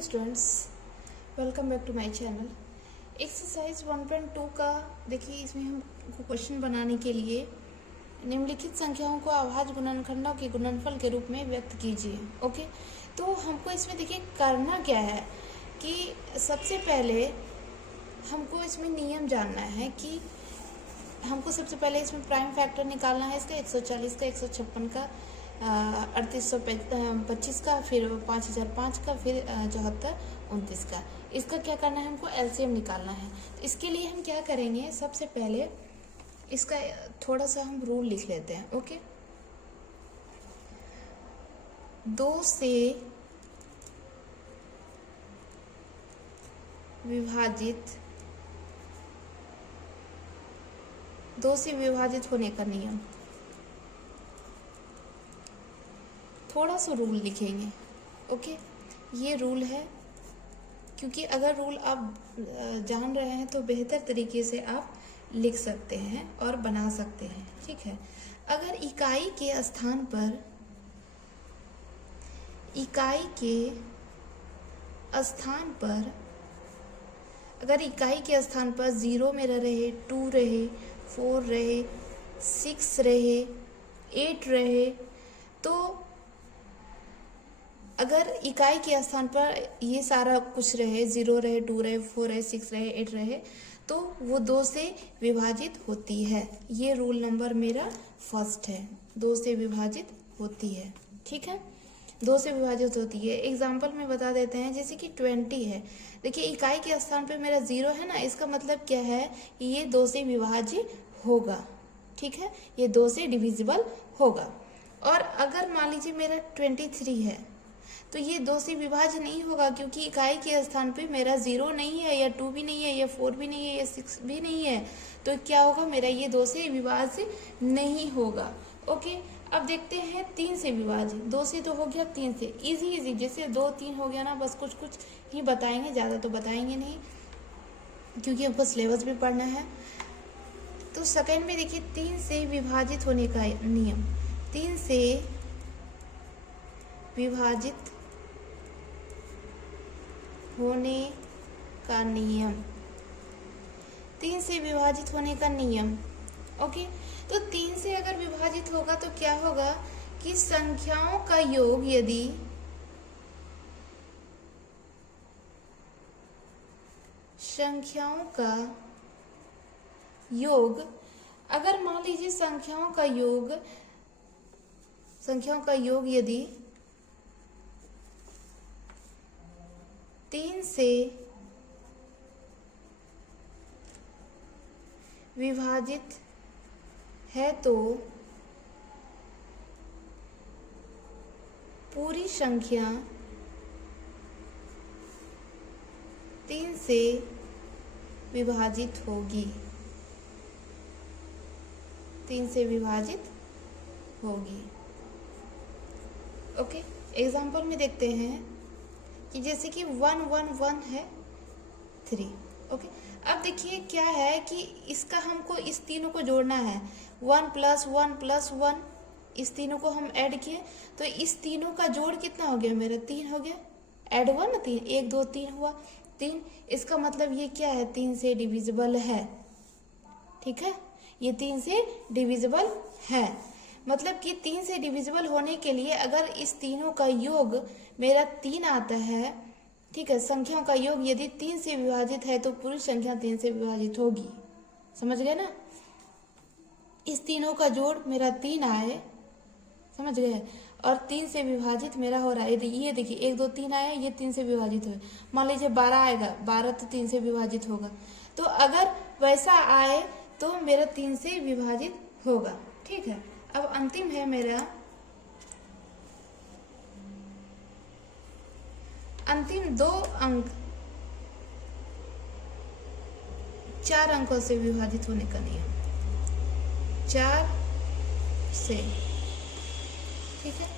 Hello students, welcome back to my channel. Exercise 1.2 का देखिए, इसमें हमको क्वेश्चन बनाने के लिए निम्नलिखित संख्याओं को अभाज्य गुणनखंडों के गुणनफल के रूप में व्यक्त कीजिए। ओके, तो हमको इसमें देखिए करना क्या है कि सबसे पहले हमको इसमें नियम जानना है कि हमको सबसे पहले इसमें प्राइम फैक्टर निकालना है इसका 140 का, 156 का, 3825 का, फिर 5005 का, फिर 7429 का। इसका क्या करना है, हमको एलसीएम निकालना है। तो इसके लिए हम क्या करेंगे, सबसे पहले इसका थोड़ा सा हम रूल लिख लेते हैं। ओके, 2 से विभाजित होने का नियम, थोड़ा सा रूल लिखेंगे। ओके, ये रूल है, क्योंकि अगर रूल आप जान रहे हैं तो बेहतर तरीके से आप लिख सकते हैं और बना सकते हैं। ठीक है, अगर इकाई के स्थान पर 0 मेरा रहे, 2 रहे, 4 रहे, 6 रहे, 8 रहे, तो अगर इकाई के स्थान पर ये सारा कुछ रहे, 0 रहे, 2 रहे, 4 रहे, 6 रहे, 8 रहे, तो वो 2 से विभाजित होती है। ये रूल नंबर मेरा फर्स्ट है, 2 से विभाजित होती है। ठीक है, 2 से विभाजित होती है। एग्जाम्पल में बता देते हैं, जैसे कि 20 है। देखिए, इकाई के स्थान पे मेरा 0 है ना, इसका मतलब क्या है कि ये 2 से विभाज्य होगा। ठीक है, ये 2 से डिविजिबल होगा। और अगर मान लीजिए मेरा 23 है, तो ये 2 से विभाज्य नहीं होगा, क्योंकि इकाई के स्थान पे मेरा 0 नहीं है, या 2 भी नहीं है, या 4 भी नहीं है, या 6 भी नहीं है। तो क्या होगा, मेरा ये 2 से विभाज्य नहीं होगा। ओके, अब देखते हैं 3 से विभाज्य। 2 से तो हो गया, 3 से इजी जैसे 2 3 हो गया ना, बस कुछ कुछ ही बताएंगे, ज़्यादा तो बताएंगे नहीं, क्योंकि हमको सिलेबस भी पढ़ना है। तो सेकंड में देखिए, 3 से विभाजित होने का नियम, 3 से विभाजित होने का नियम, 3 से विभाजित होने का नियम। ओके, तो 3 से अगर विभाजित होगा तो क्या होगा कि संख्याओं का योग अगर मान लीजिए संख्याओं का योग यदि 3 से विभाजित है, तो पूरी संख्या 3 से विभाजित होगी, 3 से विभाजित होगी। ओके, एग्जाम्पल में देखते हैं कि जैसे कि 1 1 1 है 3। ओके, अब देखिए क्या है कि इसका हमको इस तीनों को जोड़ना है, 1 + 1 + 1, इस तीनों को हम ऐड किए, तो इस तीनों का जोड़ कितना हो गया, मेरा 3 हो गया। ऐड हुआ ना 3, 1 2 3 हुआ 3। इसका मतलब ये क्या है, 3 से डिविजिबल है। ठीक है, ये 3 से डिविजिबल है, मतलब कि 3 से डिविजिबल होने के लिए अगर इस तीनों का योग मेरा 3 आता है, ठीक है, संख्याओं का योग यदि 3 से विभाजित है, तो पूरी संख्या 3 से विभाजित होगी। समझ गए ना, इस तीनों का जोड़ मेरा 3 आए, समझ गए, और 3 से विभाजित मेरा हो रहा है। ये देखिए 1 2 3 आया, ये 3 से विभाजित हो। मान लीजिए 12 आएगा, 12 तो 3 से विभाजित होगा। तो अगर वैसा आए तो मेरा 3 से विभाजित होगा। ठीक है, अब अंतिम है मेरा, अंतिम 2 अंक 4 अंकों से विभाजित होने का नियम, 4 से। ठीक है,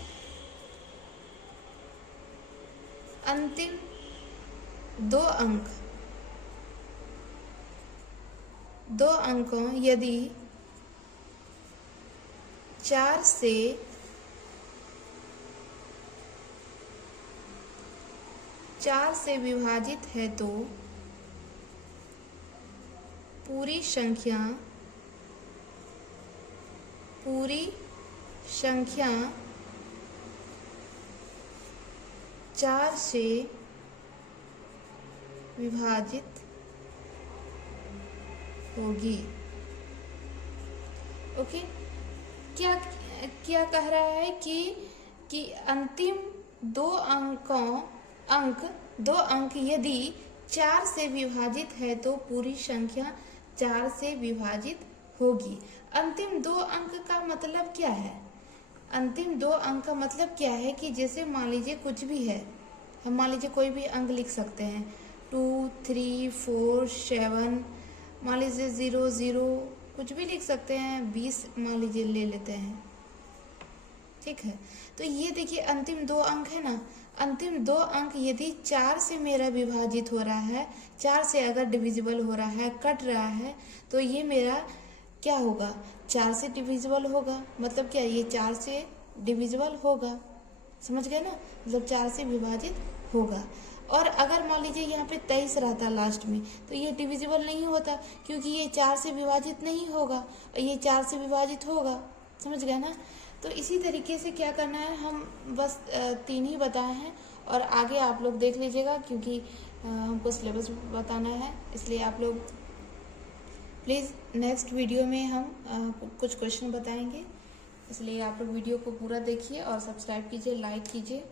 अंतिम 2 अंकों यदि 4 से 4 से विभाजित है तो पूरी संख्या 4 से विभाजित होगी। ओके, क्या कह रहा है कि अंतिम दो अंक यदि 4 से विभाजित है तो पूरी संख्या 4 से विभाजित होगी। अंतिम 2 अंक का मतलब क्या है? अंतिम 2 अंक का मतलब क्या है कि जैसे मान लीजिए कुछ भी है, हम मान लीजिए कोई भी अंक लिख सकते हैं, 2, 3, 4, 7, मान लीजिए 0, 0, कुछ भी लिख सकते हैं, 20 मान लीजिए ले लेते हैं। ठीक है, तो ये देखिए अंतिम 2 अंक है ना, अंतिम 2 अंक यदि 4 से मेरा विभाजित हो रहा है, 4 से अगर डिविजिबल हो रहा है, कट रहा है, तो ये मेरा क्या होगा? 4 से डिविजिबल होगा। मतलब क्या, ये 4 से डिविजिबल होगा, समझ गए ना, मतलब 4 से विभाजित होगा। और अगर मान लीजिए यहाँ पे 23 रहता लास्ट में, तो ये डिविजिबल नहीं होता, क्योंकि ये 4 से विभाजित नहीं होगा और ये 4 से विभाजित होगा। समझ गए ना? तो इसी तरीके से क्या करना है, हम बस 3 ही बताए हैं और आगे आप लोग देख लीजिएगा, क्योंकि हमको सिलेबस बताना है, इसलिए आप लोग प्लीज़ नेक्स्ट वीडियो में हम कुछ क्वेश्चन बताएंगे, इसलिए आप लोग वीडियो को पूरा देखिए और सब्सक्राइब कीजिए, लाइक कीजिए।